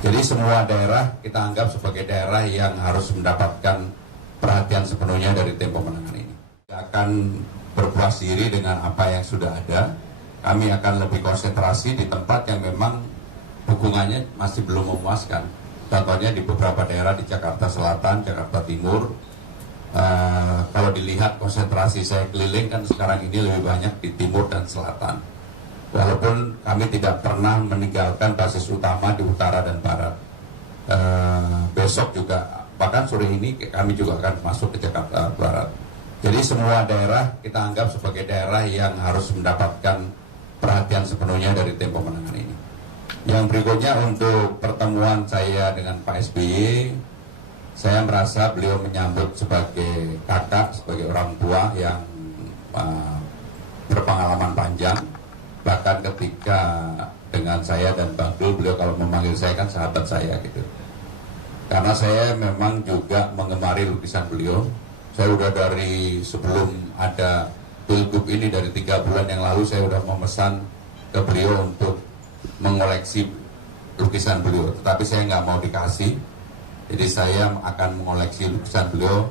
Jadi semua daerah kita anggap sebagai daerah yang harus mendapatkan perhatian sepenuhnya dari tim pemenangan ini. Kita akan berpuas diri dengan apa yang sudah ada. Kami akan lebih konsentrasi di tempat yang memang dukungannya masih belum memuaskan. Contohnya di beberapa daerah di Jakarta Selatan, Jakarta Timur. Kalau dilihat konsentrasi saya keliling kan sekarang ini lebih banyak di timur dan selatan. Walaupun kami tidak pernah meninggalkan basis utama di utara dan barat. Besok juga, bahkan sore ini kami juga akan masuk ke Jakarta Barat. Jadi semua daerah kita anggap sebagai daerah yang harus mendapatkan perhatian sepenuhnya dari tim pemenangan ini. Yang berikutnya untuk pertemuan saya dengan Pak SBY, saya merasa beliau menyambut sebagai kakak, sebagai orang tua yang berpengalaman panjang. Bahkan ketika dengan saya dan Bang Dul, beliau kalau memanggil saya kan sahabat saya gitu. Karena saya memang juga mengemari lukisan beliau. Saya udah dari sebelum ada Pilgub ini, dari 3 bulan yang lalu saya udah memesan ke beliau untuk mengoleksi lukisan beliau. Tetapi saya nggak mau dikasih. Jadi saya akan mengoleksi lukisan beliau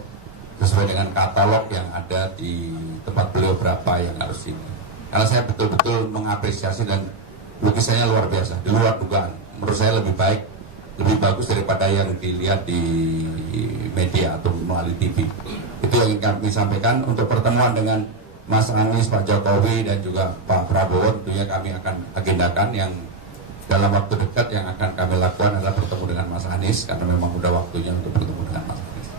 sesuai dengan katalog yang ada di tempat beliau berapa yang harus ini. Karena saya betul-betul mengapresiasi dan lukisannya luar biasa, di luar dugaan. Menurut saya lebih baik, lebih bagus daripada yang dilihat di media atau melalui TV. Itu yang ingin kami sampaikan. Untuk pertemuan dengan Mas Anies, Pak Jokowi, dan juga Pak Prabowo, tentunya kami akan agendakan yang dalam waktu dekat yang akan kami lakukan adalah bertemu dengan Mas Anies, karena memang udah waktunya untuk bertemu dengan Mas Anies.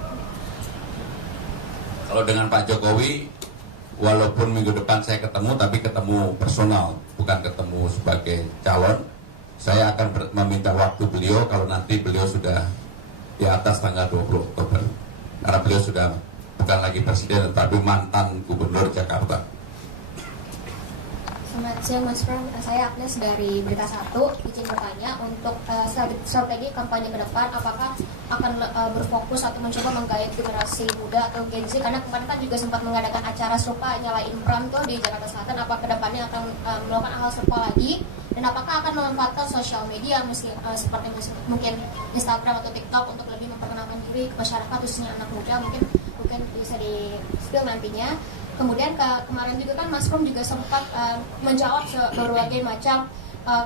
Kalau dengan Pak Jokowi, walaupun minggu depan saya ketemu, tapi ketemu personal, bukan ketemu sebagai calon. Saya akan meminta waktu beliau kalau nanti beliau sudah di atas tanggal 20 Oktober. Karena beliau sudah bukan lagi presiden, tetapi mantan gubernur Jakarta. Selamat siang Mas Pram, saya Agnes dari Berita 1. Izin bertanya untuk strategi kampanye ke depan, apakah akan berfokus atau mencoba menggait generasi muda atau Gen Z? Karena kemarin kan juga sempat mengadakan acara serupa Nyalain Pram tuh di Jakarta Selatan. Apa kedepannya akan melakukan hal serupa lagi? Dan apakah akan memanfaatkan sosial media seperti mungkin Instagram atau TikTok untuk lebih memperkenalkan diri ke masyarakat, khususnya anak muda? Mungkin bisa di-spill nantinya. Kemudian kemarin juga kan Mas Pram juga sempat menjawab berbagai macam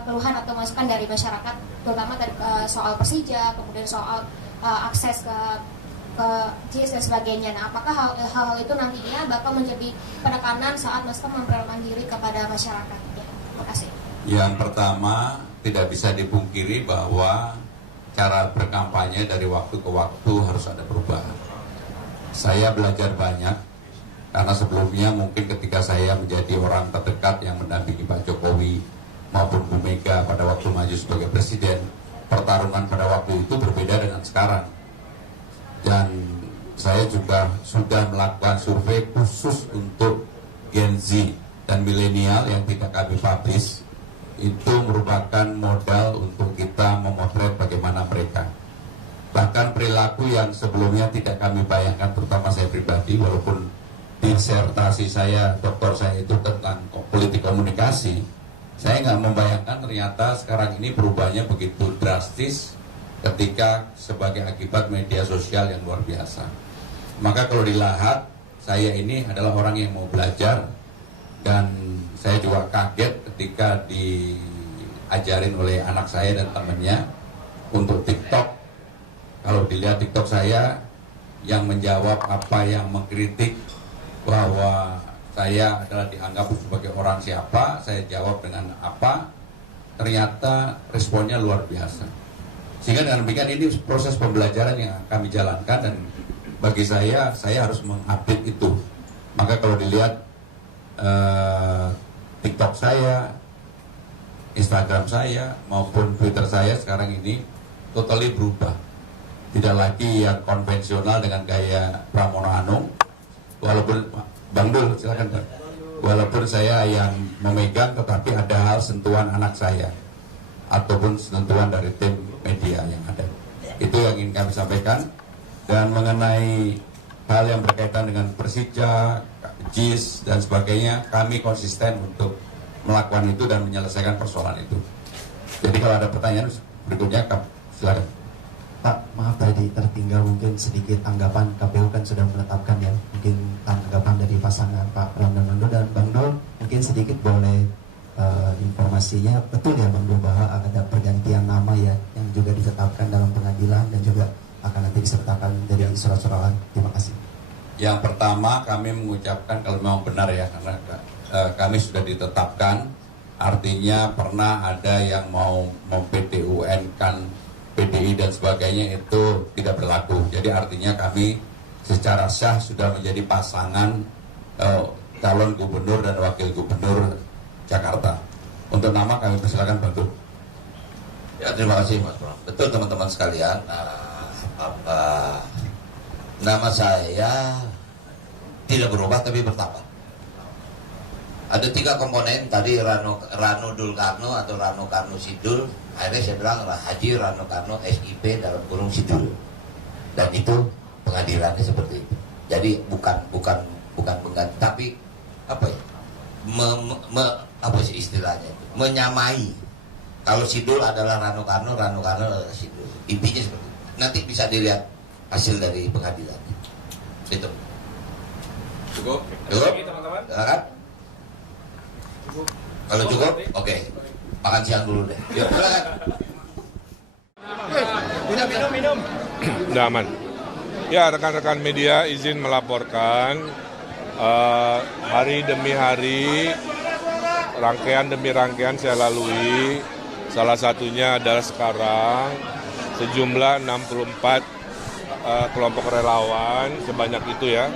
keluhan atau masukan dari masyarakat, terutama soal Persija, kemudian soal akses ke JIS dan sebagainya. Nah, apakah hal-hal itu nantinya bakal menjadi penekanan saat Mas Pram memperkenalkan diri kepada masyarakat? Ya, terima kasih. Yang pertama, tidak bisa dipungkiri bahwa cara berkampanye dari waktu ke waktu harus ada perubahan. Saya belajar banyak. Karena sebelumnya mungkin ketika saya menjadi orang terdekat yang mendampingi Pak Jokowi maupun Bu Mega pada waktu maju sebagai presiden, pertarungan pada waktu itu berbeda dengan sekarang. Dan saya juga sudah melakukan survei khusus untuk Gen Z dan milenial yang tidak kami publish. Itu merupakan modal untuk kita memotret bagaimana mereka. Bahkan perilaku yang sebelumnya tidak kami bayangkan, terutama saya pribadi, walaupun disertasi saya, doktor saya itu tentang politik komunikasi, saya nggak membayangkan ternyata sekarang ini perubahannya begitu drastis ketika sebagai akibat media sosial yang luar biasa. Maka kalau dilihat, saya ini adalah orang yang mau belajar, dan saya juga kaget ketika diajarin oleh anak saya dan temannya untuk TikTok. Kalau dilihat TikTok saya, yang menjawab apa yang mengkritik bahwa saya adalah dianggap sebagai orang siapa, saya jawab dengan apa, ternyata responnya luar biasa. Sehingga dengan demikian ini proses pembelajaran yang kami jalankan, dan bagi saya harus mengupdate itu. Maka kalau dilihat TikTok saya, Instagram saya, maupun Twitter saya sekarang ini totally berubah. Tidak lagi yang konvensional dengan gaya Pramono Anung. Walaupun Bang Dul, silakan Bang. Walaupun saya yang memegang, tetapi ada hal sentuhan anak saya ataupun sentuhan dari tim media yang ada. Itu yang ingin kami sampaikan. Dan mengenai hal yang berkaitan dengan Persija, JIS dan sebagainya, kami konsisten untuk melakukan itu dan menyelesaikan persoalan itu. Jadi kalau ada pertanyaan berikutnya, Silakan. Pak, maaf tadi tertinggal mungkin sedikit tanggapan. KPU kan sudah menetapkan ya, mungkin tanggapan dari pasangan Pak Pram dan Bang Dul. Dan Bang Dul mungkin sedikit boleh informasinya, betul ya Bang Dul bahwa ada pergantian nama ya yang juga ditetapkan dalam pengadilan dan juga akan nanti disertakan dari surat-surat. Terima kasih. Yang pertama kami mengucapkan kalau memang benar ya, karena kami sudah ditetapkan, artinya pernah ada yang mau mem-PT-UN-kan PDI dan sebagainya itu tidak berlaku. Jadi artinya kami secara sah sudah menjadi pasangan calon gubernur dan wakil gubernur Jakarta. Untuk nama kami persilakan Bang Dul. Ya, terima kasih Mas Pram. Betul teman-teman sekalian, nama saya tidak berubah tapi bertambah. Ada 3 komponen tadi, Rano Dul Karno atau Rano Karno Sidul. Akhirnya saya bilang Haji Rano Karno SIP dalam kurung Sidul. Dan itu pengadilannya seperti itu. Jadi bukan pengganti, tapi apa ya? Apa sih istilahnya itu? Menyamai. Kalau Sidul adalah Rano Karno adalah Sidul. Intinya seperti itu. Nanti bisa dilihat hasil dari pengadilan. Itu. Cukup? Teman-teman? Silakan. Kalau cukup, oke. Makan siang dulu deh. Yuk, silakan. Minum. Udah aman. Ya, rekan-rekan media izin melaporkan hari demi hari, rangkaian demi rangkaian saya lalui. Salah satunya adalah sekarang sejumlah 64 kelompok relawan sebanyak itu ya,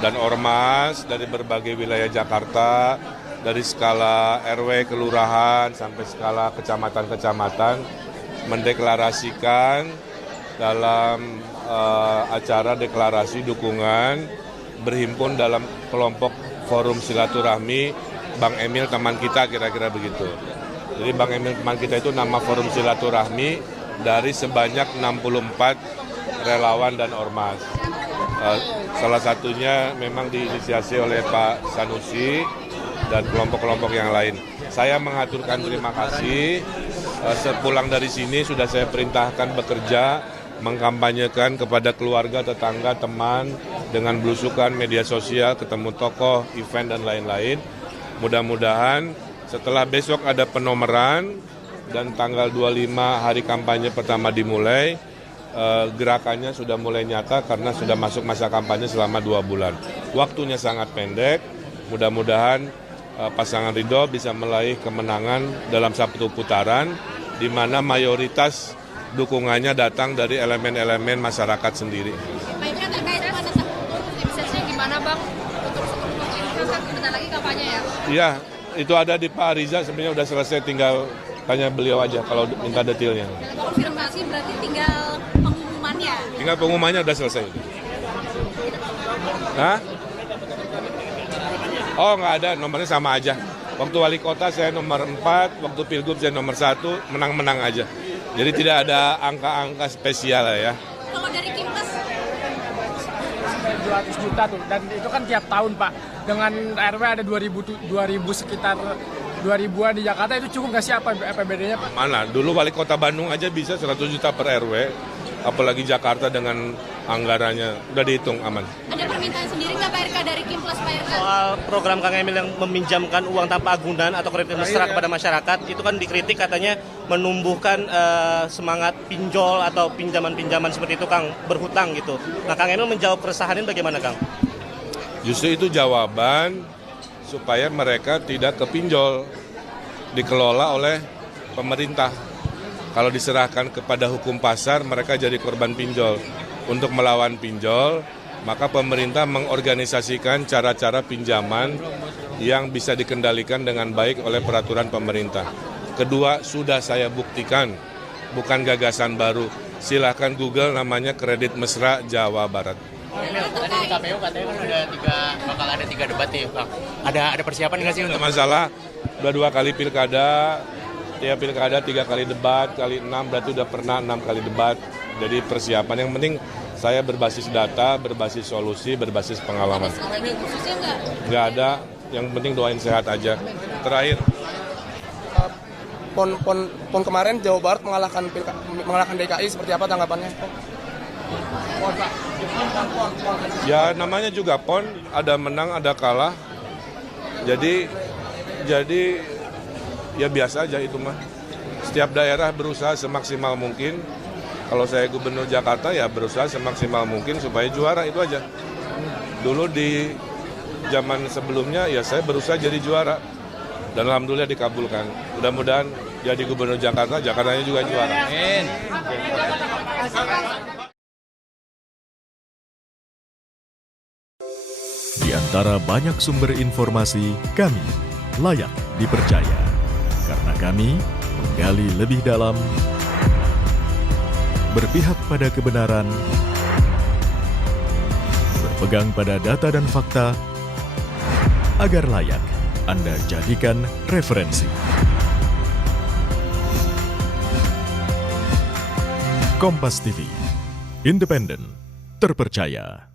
dan ormas dari berbagai wilayah Jakarta, dari skala RW kelurahan sampai skala kecamatan-kecamatan mendeklarasikan dalam acara deklarasi dukungan berhimpun dalam kelompok forum silaturahmi Bang Emil teman kita, kira-kira begitu. Jadi Bang Emil teman kita itu nama forum silaturahmi dari sebanyak 64 relawan dan ormas. Salah satunya memang diinisiasi oleh Pak Sanusi dan kelompok-kelompok yang lain. Saya mengaturkan terima kasih. Sepulang dari sini sudah saya perintahkan bekerja, mengkampanyekan kepada keluarga, tetangga, teman, dengan belusukan media sosial, ketemu tokoh, event, dan lain-lain. Mudah-mudahan setelah besok ada penomoran dan tanggal 25 hari kampanye pertama dimulai, gerakannya sudah mulai nyata karena sudah masuk masa kampanye selama 2 bulan. Waktunya sangat pendek, mudah-mudahan pasangan Ridho bisa meraih kemenangan dalam 1 putaran, di mana mayoritas dukungannya datang dari elemen-elemen masyarakat sendiri. Baiknya terkait prosesnya gimana Bang? Untuk kan sebentar lagi kampanye ya? Iya, itu ada di Pak Riza, sebenarnya udah selesai, tinggal tanya beliau aja kalau minta detailnya. Konfirmasi berarti tinggal pengumumannya? Tinggal pengumumannya udah selesai. Hah? Oh, nggak ada, nomornya sama aja. Waktu wali kota saya nomor 4, waktu pilgub saya nomor 1, menang-menang aja. Jadi tidak ada angka-angka spesial ya. Kalau dari Kimpas? 200 juta tuh, dan itu kan tiap tahun Pak. Dengan RW ada 2000 sekitar 2000-an di Jakarta, itu cukup nggak sih APBD-nya Pak? Mana? Dulu wali kota Bandung aja bisa 100 juta per RW. Apalagi Jakarta dengan anggarannya udah dihitung aman. Ada permintaan sendiri nggak Pak RK dari Kimpas Pak RK? Soal program Kang Emil yang meminjamkan uang tanpa agunan atau kredit mesra kepada masyarakat, itu kan dikritik katanya menumbuhkan semangat pinjol atau pinjaman-pinjaman seperti itu Kang, berhutang gitu. Nah Kang Emil menjawab keresahan ini bagaimana Kang? Justru itu jawaban supaya mereka tidak kepinjol, dikelola oleh pemerintah. Kalau diserahkan kepada hukum pasar, mereka jadi korban pinjol. Untuk melawan pinjol, maka pemerintah mengorganisasikan cara-cara pinjaman yang bisa dikendalikan dengan baik oleh peraturan pemerintah. Kedua, sudah saya buktikan, bukan gagasan baru. Silahkan Google, namanya Kredit Mesra Jawa Barat. Tadi di KPU katanya bakal ada 3 debat nih, Bang. Ada persiapan nggak sih untuk masalah? Udah 2 kali pilkada, tiap pilkada 3 kali debat, kali 6 berarti udah pernah 6 kali debat. Jadi persiapan yang penting saya berbasis data, berbasis solusi, berbasis pengalaman. Strategi khususnya nggak? Nggak ada, yang penting doain sehat aja. Terakhir, PON kemarin Jawa Barat mengalahkan DKI, seperti apa tanggapannya? PON, Pak. Ya namanya juga PON, ada menang ada kalah. Jadi ya biasa aja itu mah. Setiap daerah berusaha semaksimal mungkin. Kalau saya Gubernur Jakarta ya berusaha semaksimal mungkin supaya juara, itu aja. Dulu di zaman sebelumnya ya saya berusaha jadi juara. Dan alhamdulillah dikabulkan. Mudah-mudahan jadi Gubernur Jakarta, Jakartanya juga juara. Amin. Di antara banyak sumber informasi, kami layak dipercaya. Karena kami menggali lebih dalam, berpihak pada kebenaran, berpegang pada data dan fakta, agar layak Anda jadikan referensi. Kompas TV, independen, terpercaya.